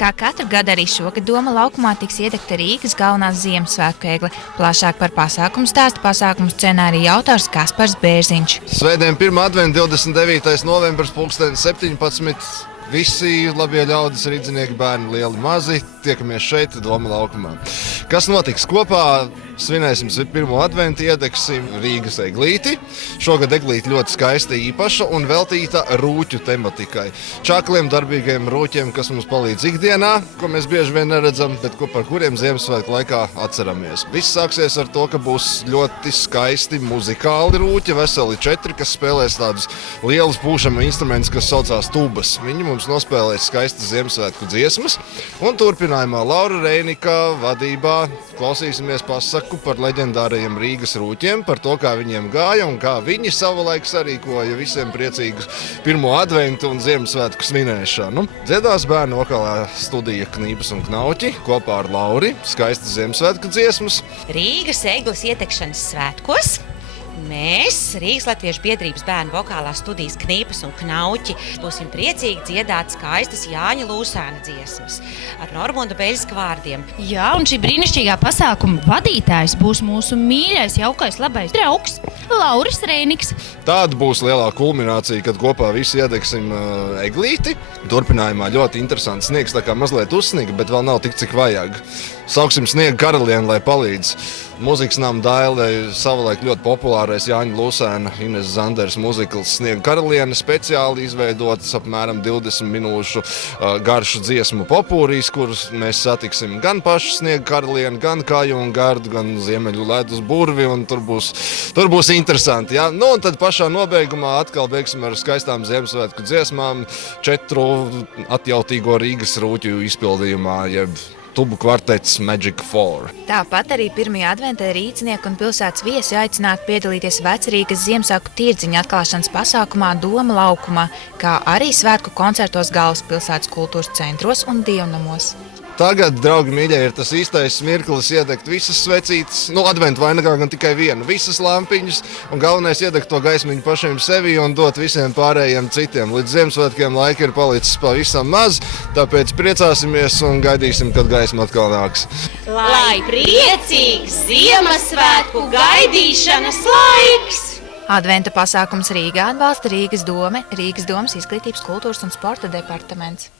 Kā katru gadu arī šogad Doma laukumā tiks iedegta Rīgas galvenās Ziemassvētku egle. Plašāk par pasākumu stāsta pasākumu scenārija autors Kaspars Bērziņš. Svētdien 1. adventa 29. novembris 17. Visi labie ļaudis, rīdzinieki, bērni, lieli, mazi, tiekamies šeit, Doma laukumā. Kas notiks? Kopā svinēsim 1. adventu, iedegsim Rīgas eglīti. Šogad eglīti ļoti skaista, īpaša un veltīta rūķu tematikai. Čakliem, darbīgiem rūķiem, kas mums palīdz ikdienā, ko mēs bieži vien neredzam, bet par kuriem Ziemassvētku laikā atceramies. Viss sāksies ar to, ka būs ļoti skaisti muzikāli rūķi, veseli 4, kas spēlēs tādus lielus pūšamu instrumentus, kas saucās tubas. Viņi mums nospēlēs skaistas Ziemassvētku dziesmas, un turpinājumā Laura Reinika vadībā klausīsimies pasaku par leģendārajiem Rīgas rūķiem, par to, kā viņiem gāja un kā viņi savulaik sarīkoja visiem priecīgus 1. adventu un Ziemassvētku svinēšanu. Dziedās bērnu vokālā studija Knīpas un Knauķi kopā ar Lauri, skaistas Ziemassvētku dziesmas. Rīgas egles ietekšanas svētkos mēs, Rīgas Latviešu biedrības bērnu vokālās studijas Knīpas un Knauķi, būsim priecīgi dziedāt skaistas Jāņa Lūsēna dziesmas ar Normunda Beļska vārdiem. Jā, un šī brīnišķīgā pasākuma vadītājs būs mūsu mīļais, jaukais, labais draugs Lauris Reiniks. Tāda būs lielā kulminācija, kad kopā visi iedegsim eglīti. Turpinājumā ļoti interesants sniegs, tā kā mazliet uzsniga, bet vēl nav tik, cik vajag. Sauksim Sniega karalieni, lai palīdz. Mūzikas nama Dailē savulaik ļoti populārais Jāņa Lūsēna, Ines Zanders muzikls Sniega karaliene, speciāli izveidotas apmēram 20 minūšu garšu dziesmu popūrīs, kurus mēs satiksim gan pašu Sniega karalieni, gan Kaju un Gardu, gan Ziemeļu ledus burvi, un tur būs interesanti. Ja? Nu, un tad pašā nobeigumā atkal beigsim ar skaistām Ziemassvētku dziesmām 4 atjautīgo Rīgas rūķu izpildījumā, jeb tubu kvartets Magic 4. Tāpat arī 1. adventā rīdznieku un pilsētas viesi aicināti piedalīties Vecrīgas Ziemassvētku tirdziņa atklāšanas pasākumā Doma laukumā, kā arī svētku koncertos galvaspilsētas kultūras centros un dievnamos. Tagad, draugi mīļie, ir tas īstais mirklis iedegt visas svecītes, adventu vainagā gan tikai vienu, visas lampiņas, un galvenais iedegt to gaismiņu pašiem sevi un dot visiem pārējiem citiem. Līdz Ziemassvētkiem laika ir palicis pavisam maz, tāpēc priecāsimies un gaidīsim, kad gaisma atkal nāks. Lai priecīgs Ziemassvētku gaidīšanas laiks! Adventa pasākums Rīgā atbalsta Rīgas Dome, Rīgas Domes izglītības, kultūras un sporta departaments.